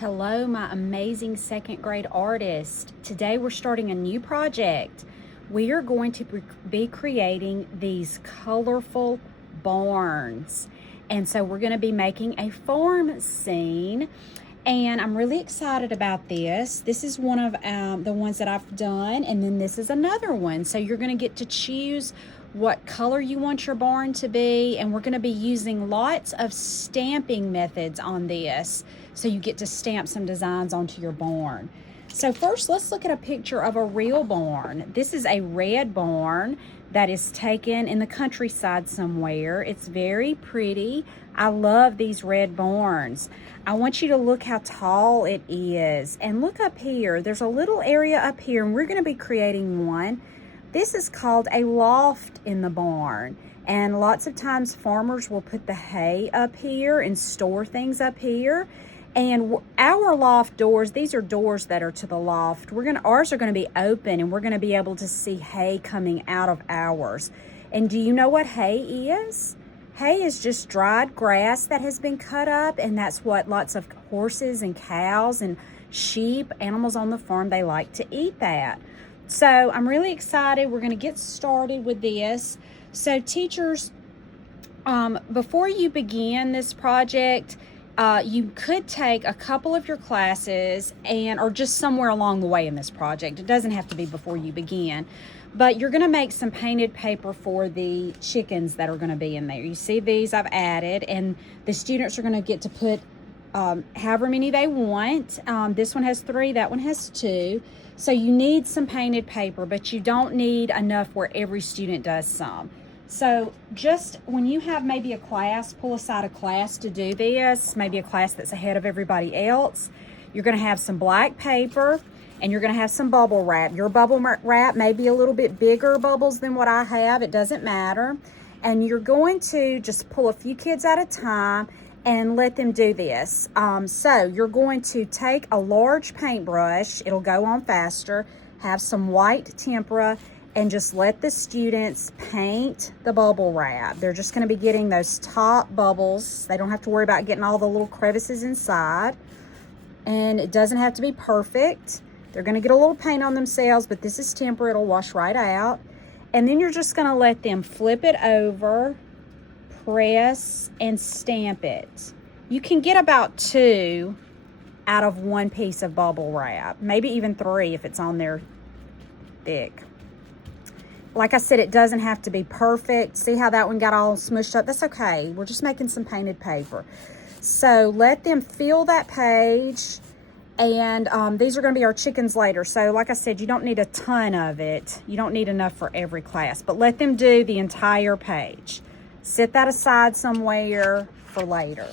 Hello, my amazing second grade artist. Today we're starting a new project. We are going to be creating these colorful barns. And so we're going to be making a farm scene. And I'm really excited about this. This is one of the ones that I've done. And then this is another one. So you're going to get to choose what color you want your barn to be. And we're going to be using lots of stamping methods on this. So you get to stamp some designs onto your barn. So first, let's look at a picture of a real barn. This is a red barn that is taken in the countryside somewhere. It's very pretty. I love these red barns. I want you to look how tall it is. And look up here. There's a little area up here, and we're going to be creating one. This is called a loft in the barn. And lots of times farmers will put the hay up here and store things up here. And our loft doors, these are doors that are to the loft. Ours are going to be open, and we're going to be able to see hay coming out of ours. And do you know what hay is? Hay is just dried grass that has been cut up, and that's what lots of horses and cows and sheep, animals on the farm, they like to eat that. So I'm really excited. We're going to get started with this. So teachers, before you begin this project, you could take a couple of your classes or just somewhere along the way in this project. It doesn't have to be before you begin, but you're going to make some painted paper for the chickens that are going to be in there. You see these I've added, and the students are going to get to put however many they want. This one has 3, that one has 2. So you need some painted paper, but you don't need enough where every student does some. So just when you have maybe a class, pull aside a class to do this, maybe a class that's ahead of everybody else. You're going to have some black paper, and you're going to have some bubble wrap. Your bubble wrap may be a little bit bigger bubbles than what I have. It doesn't matter. And you're going to just pull a few kids at a time and let them do this. So you're going to take a large paintbrush. It'll go on faster. Have some white tempera, and just let the students paint the bubble wrap. They're just going to be getting those top bubbles. They don't have to worry about getting all the little crevices inside. And it doesn't have to be perfect. They're going to get a little paint on themselves, but this is tempera. It'll wash right out. And then you're just going to let them flip it over, press, and stamp it. You can get about 2 out of 1 piece of bubble wrap, maybe even 3 if it's on there thick. Like I said, it doesn't have to be perfect. See how that one got all smushed up? That's okay. We're just making some painted paper. So let them fill that page. And these are going to be our chickens later. So like I said, you don't need a ton of it. You don't need enough for every class. But let them do the entire page. Set that aside somewhere for later.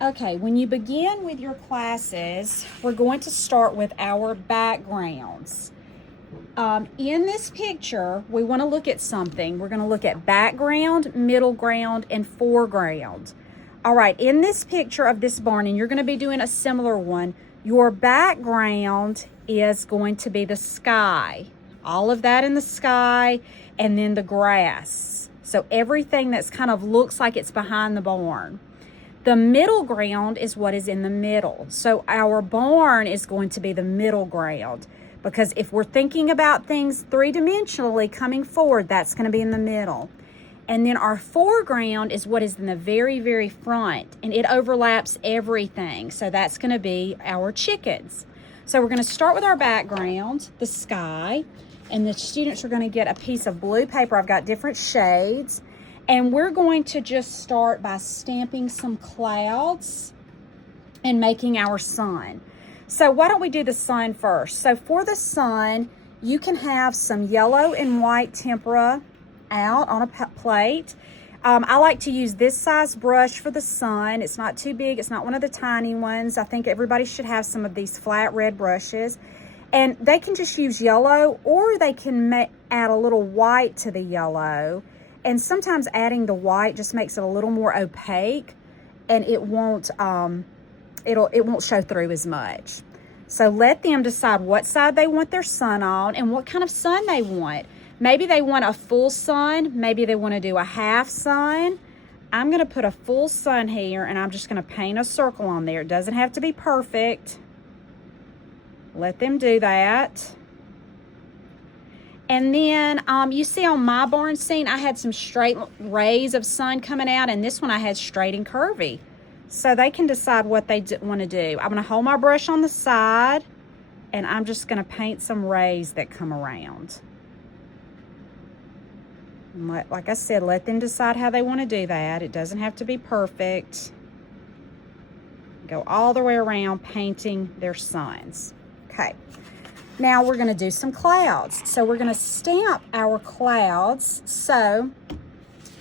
Okay, when you begin with your classes, we're going to start with our backgrounds. In this picture, we want to look at something. We're going to look at background, middle ground, and foreground. All right, in this picture of this barn, and you're going to be doing a similar one, your background is going to be the sky. All of that in the sky, and then the grass. So everything that's kind of looks like it's behind the barn. The middle ground is what is in the middle. So our barn is going to be the middle ground. Because if we're thinking about things 3-dimensionally coming forward, that's going to be in the middle. And then our foreground is what is in the very, very front. And it overlaps everything. So that's going to be our chickens. So we're going to start with our background, the sky. And the students are going to get a piece of blue paper. I've got different shades. And we're going to just start by stamping some clouds and making our sun. So why don't we do the sun first? So for the sun, you can have some yellow and white tempera out on a plate. I like to use this size brush for the sun. It's not too big. It's not one of the tiny ones. I think everybody should have some of these flat red brushes. And they can just use yellow, or they can add a little white to the yellow. And sometimes adding the white just makes it a little more opaque, and it won't show through as much. So let them decide what side they want their sun on and what kind of sun they want. Maybe they want a full sun. Maybe they want to do a half sun. I'm going to put a full sun here, and I'm just going to paint a circle on there. It doesn't have to be perfect. Let them do that. And then you see on my barn scene, I had some straight rays of sun coming out, and this one I had straight and curvy. So they can decide what they want to do. I'm going to hold my brush on the side, and I'm just going to paint some rays that come around. And like I said, let them decide how they want to do that. It doesn't have to be perfect. Go all the way around painting their suns. Okay. Now we're going to do some clouds. So we're going to stamp our clouds. So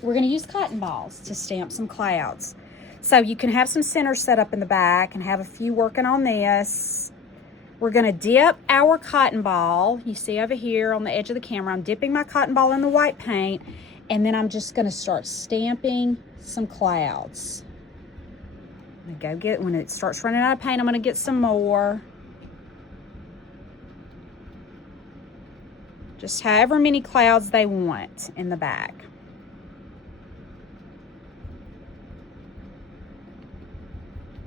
we're going to use cotton balls to stamp some clouds. So you can have some centers set up in the back and have a few working on this. We're going to dip our cotton ball. You see over here on the edge of the camera, I'm dipping my cotton ball in the white paint, and then I'm just going to start stamping some clouds. I'm going to go get, when it starts running out of paint, I'm going to get some more. Just however many clouds they want in the back.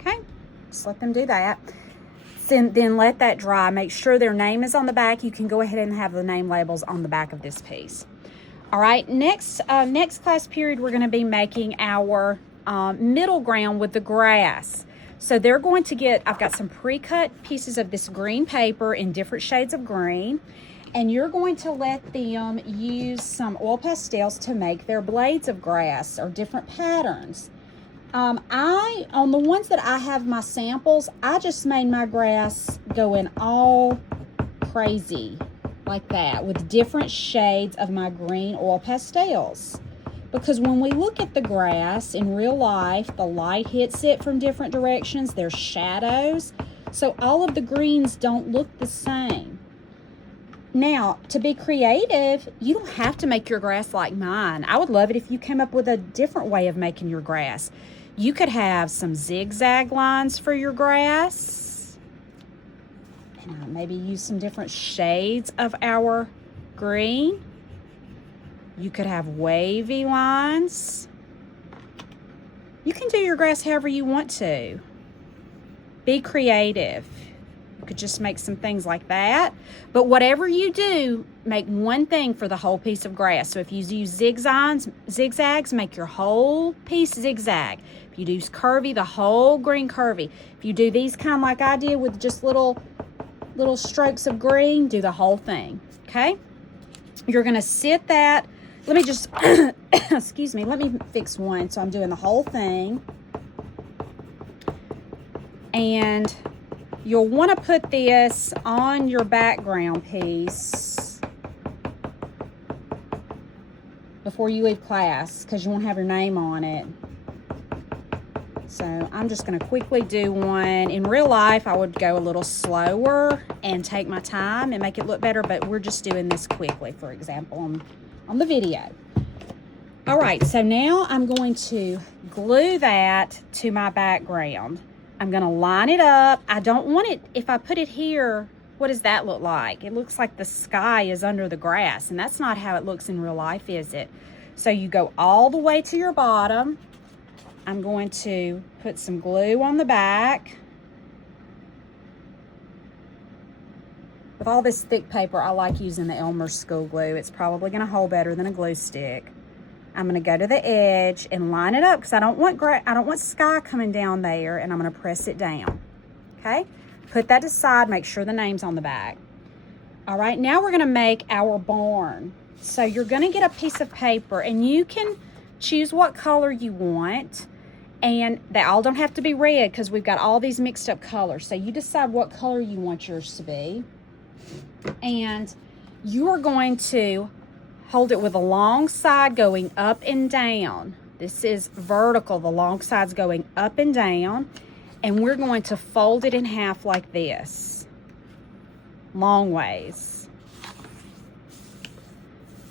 Okay, just let them do that. Then let that dry. Make sure their name is on the back. You can go ahead and have the name labels on the back of this piece. All right, next class period, we're going to be making our middle ground with the grass. So they're going to get, I've got some pre-cut pieces of this green paper in different shades of green, and you're going to let them use some oil pastels to make their blades of grass or different patterns. On the ones that I have my samples, I just made my grass going all crazy like that with different shades of my green oil pastels. Because when we look at the grass in real life, the light hits it from different directions. There's shadows. So all of the greens don't look the same. Now, to be creative, you don't have to make your grass like mine. I would love it if you came up with a different way of making your grass. You could have some zigzag lines for your grass. And maybe use some different shades of our green. You could have wavy lines. You can do your grass however you want to. Be creative. You could just make some things like that. But whatever you do, make one thing for the whole piece of grass. So if you use zigzags, make your whole piece zigzag. If you do curvy, the whole green curvy. If you do these kind like I did with just little strokes of green, do the whole thing, okay? You're gonna sit that, let me just, excuse me, let me fix one. So I'm doing the whole thing. And you'll want to put this on your background piece before you leave class because you won't have your name on it. So I'm just going to quickly do one. In real life, I would go a little slower and take my time and make it look better, but we're just doing this quickly, for example, on the video. All right, so now I'm going to glue that to my background. I'm going to line it up. I don't want it, if I put it here, what does that look like? It looks like the sky is under the grass, and that's not how it looks in real life, is it? So you go all the way to your bottom. I'm going to put some glue on the back. With all this thick paper, I like using the Elmer's School Glue. It's probably going to hold better than a glue stick. I'm going to go to the edge and line it up because I don't want sky coming down there, and I'm going to press it down. Okay? Put that aside. Make sure the name's on the back. All right, now we're going to make our barn. So you're going to get a piece of paper, and you can choose what color you want. And they all don't have to be red because we've got all these mixed up colors. So you decide what color you want yours to be. And you are going to hold it with a long side going up and down. This is vertical. The long side's going up and down. And we're going to fold it in half like this. Long ways.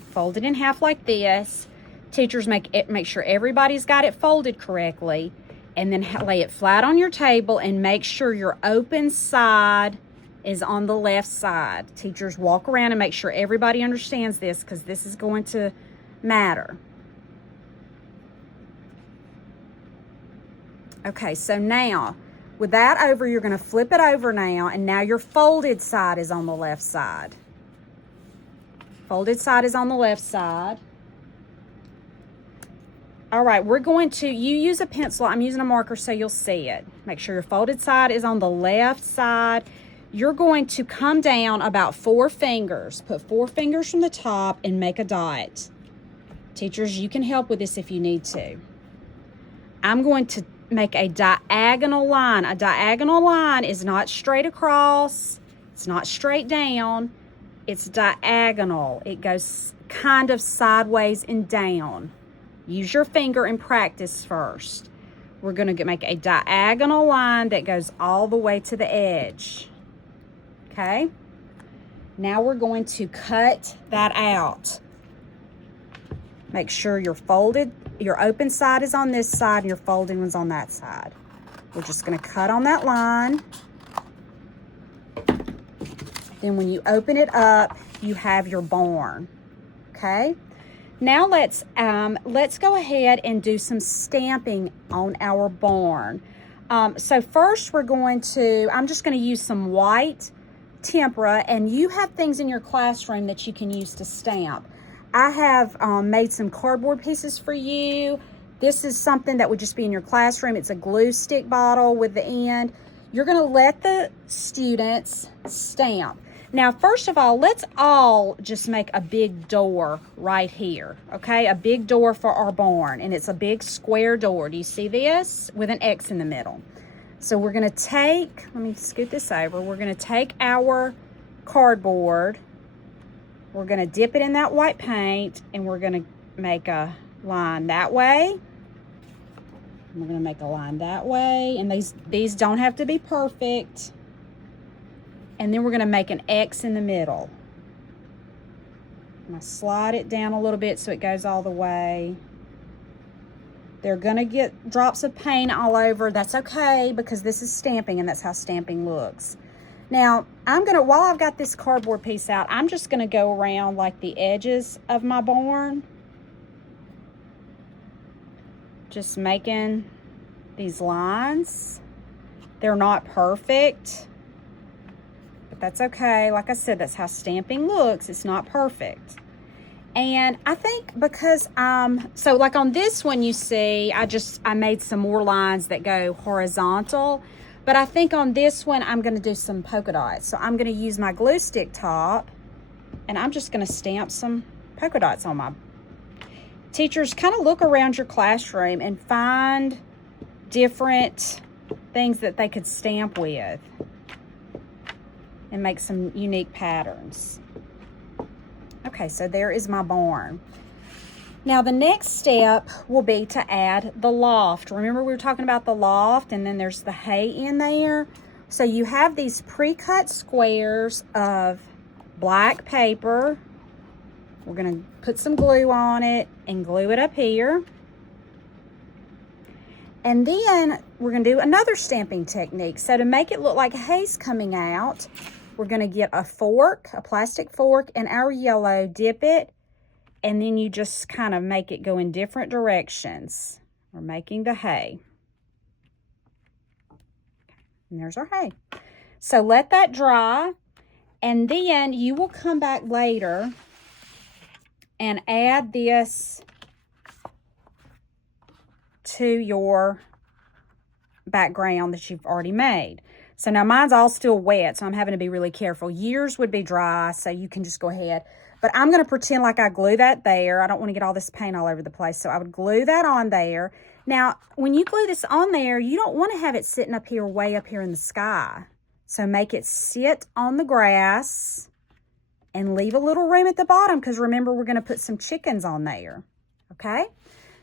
Fold it in half like this. Teachers make sure everybody's got it folded correctly, and then lay it flat on your table and make sure your open side is on the left side. Teachers walk around and make sure everybody understands this because this is going to matter. Okay, so now with that over, you're going to flip it over now, and now your folded side is on the left side. Folded side is on the left side. All right, we're going to, you use a pencil, I'm using a marker so you'll see it. Make sure your folded side is on the left side. You're going to come down about 4 fingers. Put 4 fingers from the top and make a dot. Teachers, you can help with this if you need to. I'm going to make a diagonal line. A diagonal line is not straight across. It's not straight down. It's diagonal. It goes kind of sideways and down. Use your finger and practice first. We're going to make a diagonal line that goes all the way to the edge. Okay? Now we're going to cut that out. Make sure your open side is on this side and your folded one's on that side. We're just going to cut on that line. Then when you open it up, you have your barn. Okay? Now let's go ahead and do some stamping on our barn. So first I'm just going to use some white tempera, and you have things in your classroom that you can use to stamp. I have made some cardboard pieces for you. This is something that would just be in your classroom. It's a glue stick bottle with the end. You're going to let the students stamp. Now, first of all, let's all just make a big door right here, okay? A big door for our barn, and it's a big square door. Do you see this? With an X in the middle. So we're going to take, let me scoot this over. We're going to take our cardboard. We're going to dip it in that white paint, and we're going to make a line that way. We're going to make a line that way, and these don't have to be perfect. And then we're going to make an X in the middle. I'm going to slide it down a little bit so it goes all the way. They're going to get drops of paint all over. That's okay, because this is stamping, and that's how stamping looks. Now, while I've got this cardboard piece out, I'm just going to go around like the edges of my barn. Just making these lines. They're not perfect, but that's okay. Like I said, that's how stamping looks. It's not perfect. And I think because, so like on this one, you see, I made some more lines that go horizontal. But I think on this one, I'm going to do some polka dots. So I'm going to use my glue stick top, and I'm just going to stamp some polka dots on my. Teachers, kind of look around your classroom and find different things that they could stamp with and make some unique patterns. Okay, so there is my barn. Now the next step will be to add the loft. Remember we were talking about the loft, and then there's the hay in there. So you have these pre-cut squares of black paper. We're going to put some glue on it and glue it up here. And then we're going to do another stamping technique. So to make it look like hay's coming out, we're going to get a fork, a plastic fork, and our yellow, dip it, and then you just kind of make it go in different directions. We're making the hay. And there's our hay. So let that dry, and then you will come back later and add this to your background that you've already made. So now mine's all still wet, so I'm having to be really careful. Yours would be dry, so you can just go ahead. But I'm going to pretend like I glue that there. I don't want to get all this paint all over the place, so I would glue that on there. Now, when you glue this on there, you don't want to have it sitting up here, way up here in the sky. So make it sit on the grass and leave a little room at the bottom, because remember, we're going to put some chickens on there, okay?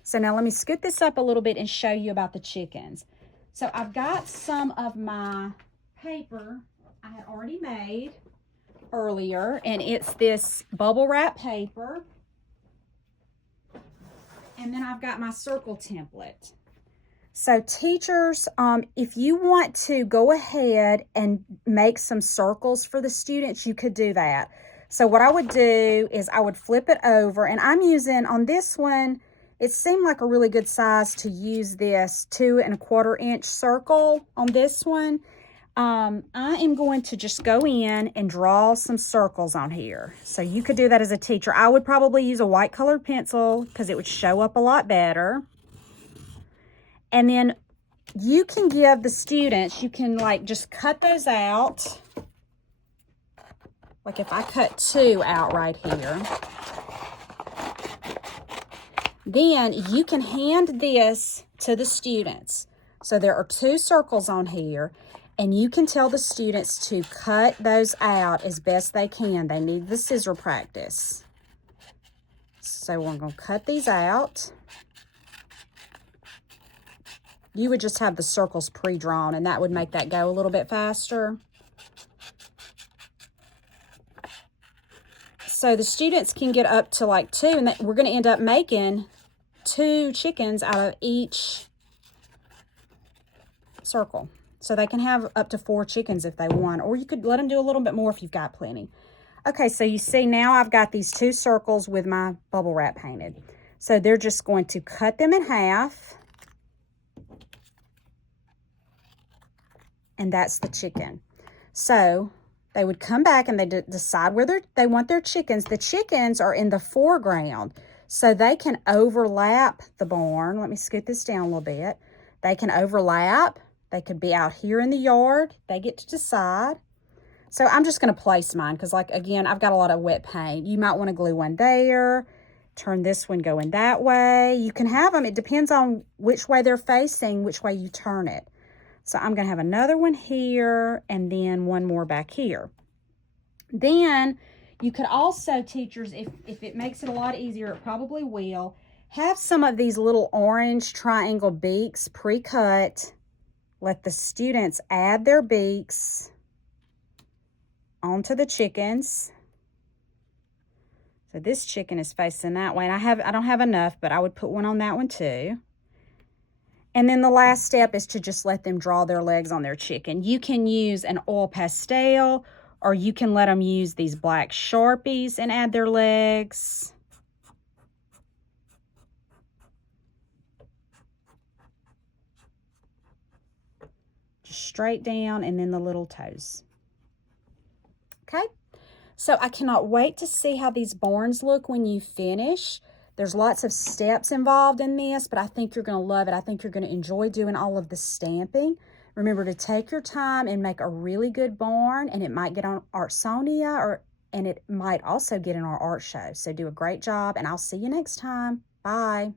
So now let me scoot this up a little bit and show you about the chickens. So I've got some of my paper I had already made earlier, and it's this bubble wrap paper. And then I've got my circle template. So teachers, if you want to go ahead and make some circles for the students, you could do that. So what I would do is I would flip it over, and I'm using, on this one, it seemed like a really good size to use this 2 1/4 inch circle on this one. I am going to just go in and draw some circles on here. So you could do that as a teacher. I would probably use a white colored pencil because it would show up a lot better. And then you can give the students, you can like just cut those out. Like if I cut 2 out right here, then you can hand this to the students. So there are 2 circles on here, and you can tell the students to cut those out as best they can. They need the scissor practice. So we're going to cut these out. You would just have the circles pre-drawn, and that would make that go a little bit faster. So the students can get up to like 2, and we're going to end up making 2 chickens out of each circle. So they can have up to 4 chickens if they want, or you could let them do a little bit more if you've got plenty. Okay, so you see now I've got these 2 circles with my bubble wrap painted. So they're just going to cut them in half. And that's the chicken. So they would come back and they decide where they want their chickens. The chickens are in the foreground, so they can overlap the barn. Let me scoot this down a little bit. They can overlap. They could be out here in the yard. They get to decide. So I'm just going to place mine because, like, again, I've got a lot of wet paint. You might want to glue one there. Turn this one going that way. You can have them. It depends on which way they're facing, which way you turn it. So I'm going to have another one here and then one more back here. Then you could also, teachers, if it makes it a lot easier, it probably will, have some of these little orange triangle beaks pre-cut. Let the students add their beaks onto the chickens. So this chicken is facing that way. And I don't have enough, but I would put one on that one too. And then the last step is to just let them draw their legs on their chicken. You can use an oil pastel, or you can let them use these black Sharpies and add their legs. Just straight down and then the little toes. Okay, so I cannot wait to see how these barns look when you finish. There's lots of steps involved in this, but I think you're going to love it. I think you're going to enjoy doing all of the stamping. Remember to take your time and make a really good barn, and it might get on Artsonia, and it might also get in our art show. So do a great job, and I'll see you next time. Bye.